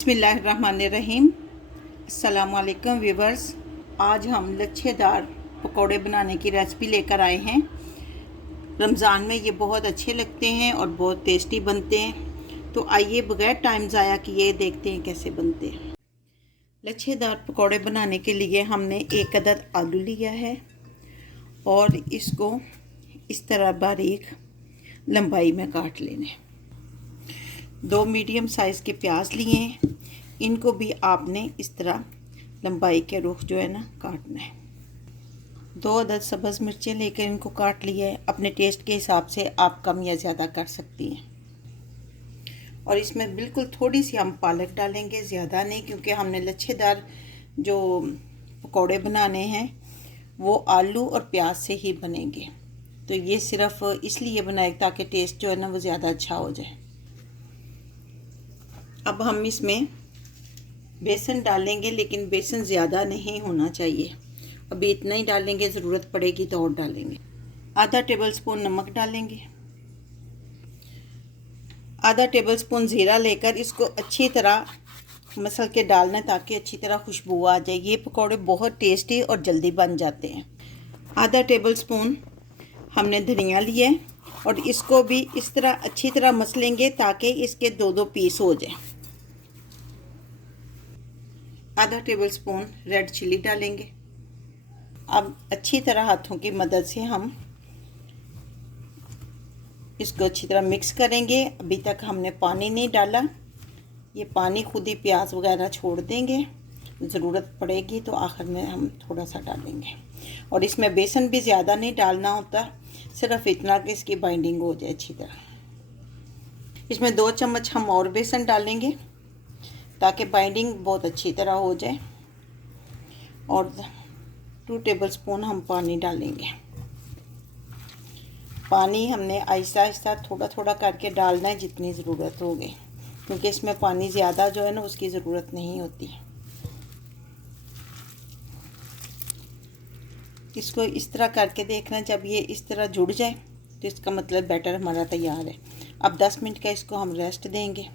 बिस्मिल्लाहिर्रहमानिर्रहीम। अस्सलामुअलैकुम व्यूवर्स। आज हम लच्छेदार पकोड़े बनाने की रेसिपी लेकर आए हैं। रमज़ान में ये बहुत अच्छे लगते हैं और बहुत टेस्टी बनते हैं। तो आइए बगैर टाइम ज़ाया किए देखते हैं कैसे बनते हैं। लच्छेदार पकोड़े बनाने के लिए हमने एक अदद आलू लिया है और इसको इस तरह बारीक लंबाई में काट लेने। 2 मीडियम साइज़ के प्याज लिए हैं, इनको भी आपने इस तरह लंबाई के रुख जो है ना काटना है। 2 अदद सब्ज़ मिर्चें लेकर इनको काट लिया है। अपने टेस्ट के हिसाब से आप कम या ज़्यादा कर सकती हैं। और इसमें बिल्कुल थोड़ी सी हम पालक डालेंगे, ज़्यादा नहीं, क्योंकि हमने लच्छेदार जो पकौड़े बनाने हैं वो आलू और प्याज से ही बनेंगे। तो ये सिर्फ इसलिए बनाए ताकि टेस्ट जो है ना वो ज़्यादा अच्छा हो जाए। अब हम इसमें बेसन डालेंगे, लेकिन बेसन ज़्यादा नहीं होना चाहिए। अभी इतना ही डालेंगे, ज़रूरत पड़ेगी तो और डालेंगे। आधा टेबल स्पून नमक डालेंगे। आधा टेबल स्पून ज़ीरा लेकर इसको अच्छी तरह मसल के डालना ताकि अच्छी तरह खुशबू आ जाए। ये पकौड़े बहुत टेस्टी और जल्दी बन जाते हैं। आधा टेबल स्पून हमने धनिया लिया है और इसको भी इस तरह अच्छी तरह मसलेंगे ताकि इसके 2-2 पीस हो जाए। आधा टेबल स्पून रेड चिली डालेंगे। अब अच्छी तरह हाथों की मदद से हम इसको अच्छी तरह मिक्स करेंगे। अभी तक हमने पानी नहीं डाला, ये पानी खुद ही प्याज वगैरह छोड़ देंगे। ज़रूरत पड़ेगी तो आखिर में हम थोड़ा सा डालेंगे। और इसमें बेसन भी ज़्यादा नहीं डालना होता, सिर्फ इतना कि इसकी बाइंडिंग हो जाए अच्छी तरह। इसमें 2 चम्मच हम और बेसन डालेंगे ताकि बाइंडिंग बहुत अच्छी तरह हो जाए। और 2 टेबल स्पून हम पानी डालेंगे। पानी हमने आहिस्ता आहिस्ता थोड़ा थोड़ा करके डालना है जितनी ज़रूरत होगी, क्योंकि इसमें पानी ज़्यादा जो है ना उसकी ज़रूरत नहीं होती। इसको इस तरह करके देखना, जब ये इस तरह जुड़ जाए तो इसका मतलब बैटर हमारा तैयार है। अब 10 मिनट का इसको हम रेस्ट देंगे।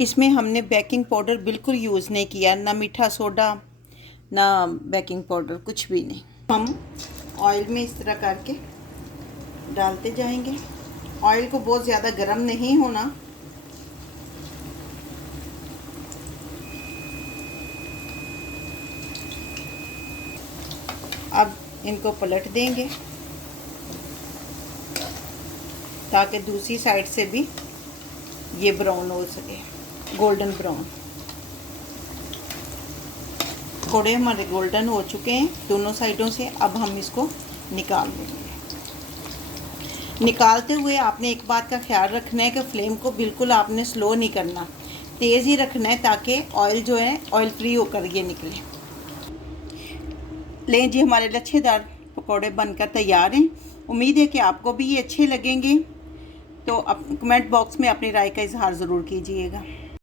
इसमें हमने बेकिंग पाउडर बिल्कुल यूज़ नहीं किया, ना मीठा सोडा ना बेकिंग पाउडर, कुछ भी नहीं। हम ऑयल में इस तरह करके डालते जाएंगे। ऑयल को बहुत ज़्यादा गर्म नहीं होना। अब इनको पलट देंगे ताकि दूसरी साइड से भी ये ब्राउन हो सके, गोल्डन ब्राउन। पकौड़े हमारे गोल्डन हो चुके हैं दोनों साइडों से। अब हम इसको निकाल लेंगे। निकालते हुए आपने एक बात का ख्याल रखना है कि फ्लेम को बिल्कुल आपने स्लो नहीं करना, तेज़ ही रखना है ताकि ऑयल जो है ऑयल फ्री होकर ये निकले। लें जी, हमारे लच्छेदार पकौड़े बनकर तैयार हैं। उम्मीद है कि आपको भी ये अच्छे लगेंगे। तो कमेंट बॉक्स में अपनी राय का इजहार ज़रूर कीजिएगा।